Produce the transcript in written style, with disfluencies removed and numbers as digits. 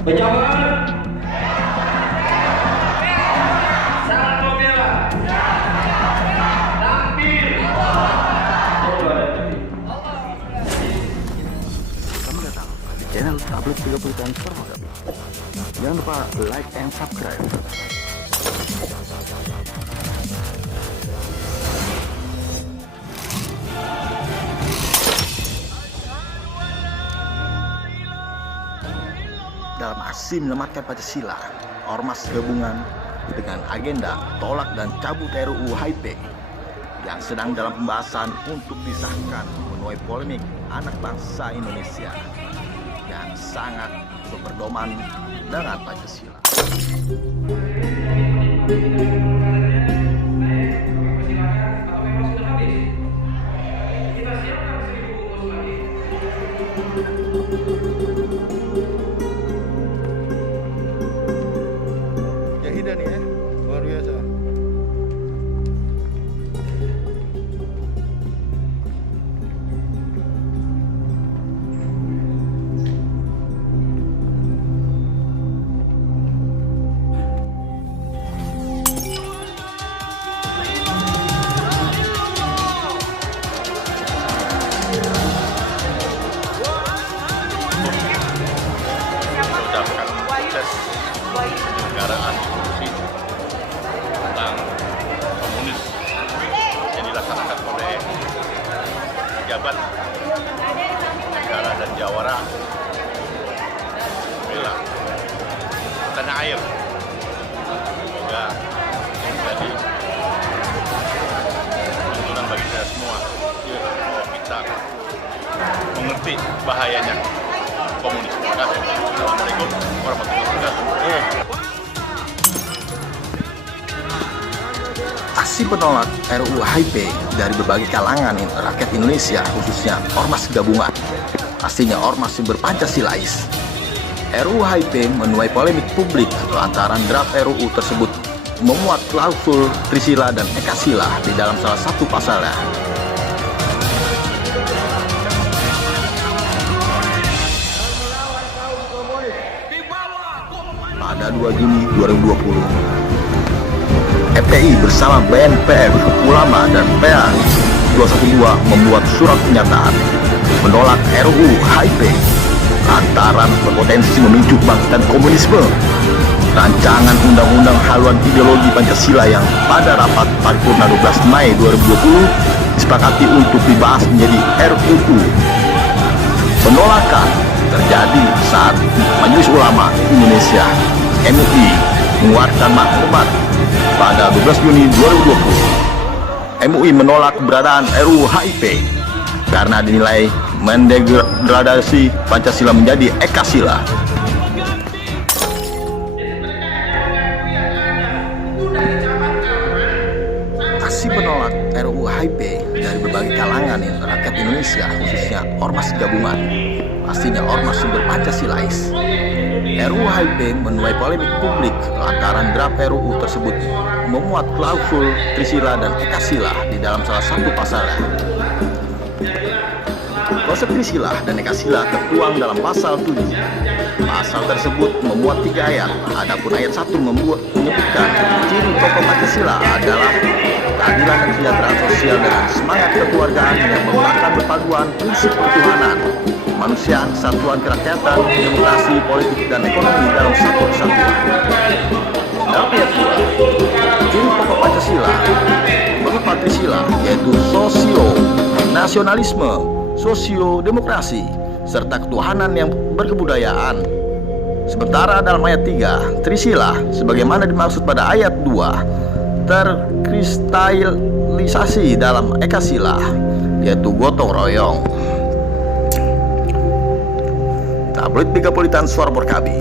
Pejabat sangat membela. Tampil. Selamat datang di channel Tablet 30 Transformer. Jangan lupa like and subscribe. Dalam aksi menyelamatkan Pancasila, Ormas gabungan dengan agenda tolak dan cabut RUU HIP yang sedang dalam pembahasan untuk disahkan menuai polemik anak bangsa Indonesia yang sangat berpedoman dengan Pancasila. Jahidan ya, luar biasa. Mengucapkan sukses penyelenggaraan diskusi tentang komunis yang dilaksanakan oleh pejabat negara dan jawara bela tanah air. Semoga menjadi tuntunan bagi kita semua bahwa kita mengerti bahayanya komunis. Terima kasih. Assalamualaikum warahmatullahi wabarakatuh. Aksi penolak RUU HIP dari berbagai kalangan rakyat Indonesia, khususnya Ormas gabungan, pastinya Ormas yang berpancasilais. RUU HIP menuai polemik publik lantaran draft RUU tersebut memuat klausul Trisila dan Ekasila di dalam salah satu pasalnya. Pada 2 Juni 2020, FPI bersama BNPF, Ulama, dan PA 212 membuat surat pernyataan menolak RUU HIP lantaran berpotensi memicu kebangkitan komunisme. Rancangan undang-undang haluan ideologi Pancasila yang pada rapat paripurna 12 Mei 2020 disepakati untuk dibahas menjadi RUU. Penolakan terjadi saat Majelis Ulama Indonesia MUI mengeluarkan maklumat pada 12 Juni 2020. MUI menolak keberadaan RUU HIP karena dinilai mendegradasi Pancasila menjadi Ekasila. Aksi menolak RUU HIP dari berbagai kalangan rakyat Indonesia, khususnya Ormas gabungan, pastinya Ormas yang berpancasilais. RUU HIP menuai polemik publik lantaran draft RUU tersebut memuat klausul Trisila dan Ekasila di dalam salah satu pasalnya. Konsep Trisila dan Ekasila tertuang dalam pasal 7. Pasal tersebut memuat 3 ayat. Adapun ayat 1 menyebutkan ciri pokok Pancasila adalah keadilan dan kesejahteraan sosial dengan semangat kekeluargaan yang merupakan berpaduan prinsip ketuhanan, kemanusiaan, kesatuan kerakyatan, demokrasi, politik, dan ekonomi dalam satu kesatuan. Dalam ayat 2, ciri pokok Pancasila berupa Trisila, yaitu sosio-nasionalisme, sosio-demokrasi, serta ketuhanan yang berkebudayaan. Sementara dalam ayat 3, Trisila sebagaimana dimaksud pada ayat 2 terkristalisasi dalam Ekasila, yaitu gotong royong. Tabloid Megapolitan Suara Berkabi.